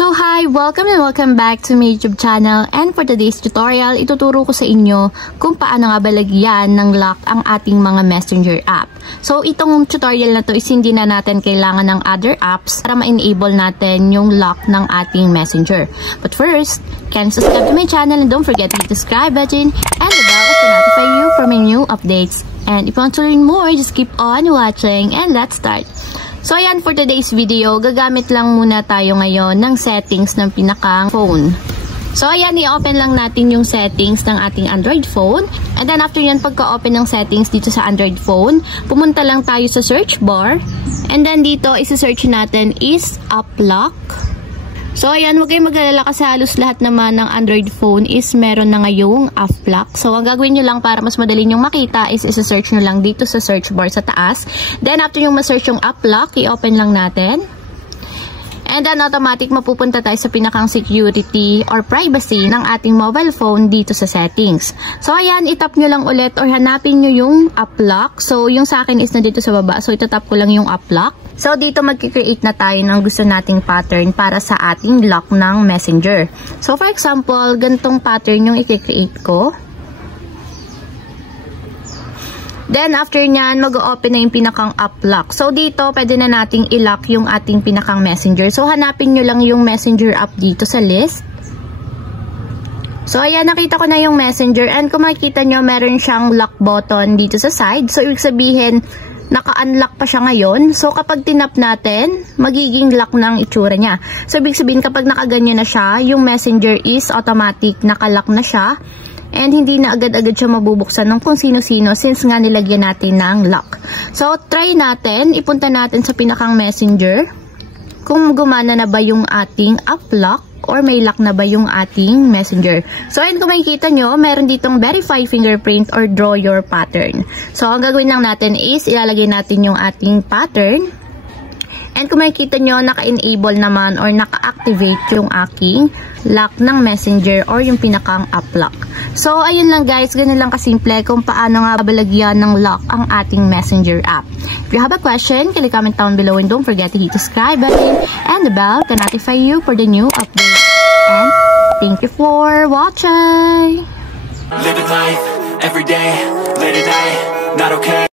So hi! Welcome and welcome back to my YouTube channel, and for today's tutorial, ituturo ko sa inyo kung paano nga ba lagyan ng lock ang ating mga messenger app. So itong tutorial na to is hindi na natin kailangan ng other apps para ma-enable natin yung lock ng ating messenger. But first, can subscribe to my channel and don't forget to hit the subscribe button and the bell to notify you for my new updates. And if you want to learn more, just keep on watching and let's start. So ayan, for today's video, gagamit lang muna tayo ngayon ng settings ng pinakang phone. So ayan, i-open lang natin yung settings ng ating Android phone. And then after yan, pagka-open ng settings dito sa Android phone, pumunta lang tayo sa search bar. And then dito, isa-search natin is app lock. So ayan, huwag kayong mag-alala kasi halos lahat naman ng Android phone is meron na ngayong app lock. So ang gagawin nyo lang para mas madali nyong makita is isa-search nyo lang dito sa search bar sa taas. Then after yung ma-search yung app lock, i-open lang natin. And then automatic mapupunta tayo sa pinakang security or privacy ng ating mobile phone dito sa settings. So ayan, itap nyo lang ulit or hanapin nyo yung app lock. So yung sa akin is na dito sa baba. So itatap ko lang yung app lock. So dito magki-create na tayo ng gusto nating pattern para sa ating lock ng messenger. So for example, ganitong pattern yung i-create ko. Then, after nyan, mag-open na yung pinakang app lock. So, dito, pwede na nating i-lock yung ating pinakang messenger. So, hanapin nyo lang yung messenger app dito sa list. So, ayan, nakita ko na yung messenger. And kung makikita nyo, meron siyang lock button dito sa side. So, ibig sabihin, naka-unlock pa siya ngayon. So, kapag tinap natin, magiging lock na ang itsura niya. So, ibig sabihin, kapag nakaganyan na siya, yung messenger is automatic, naka-lock na siya. And hindi na agad-agad siya mabubuksan ng kung sino-sino since nga nilagyan natin ng lock. So, try natin. Ipunta natin sa pinakang messenger. Kung gumana na ba yung ating app lock or may lock na ba yung ating messenger. So, ayun kung makikita nyo, meron ditong verify fingerprint or draw your pattern. So, ang gagawin lang natin is ilalagay natin yung ating pattern. And kung makikita nyo, naka-enable naman or naka-activate yung aking lock ng messenger or yung pinakang app lock. So, ayun lang guys, ganun lang kasimple kung paano nga babalagyan ng lock ang ating messenger app. If you have a question, can you comment down below and don't forget to hit the subscribe button and the bell to notify you for the new updates. And thank you for watching! Living life, every day, late at night, not okay.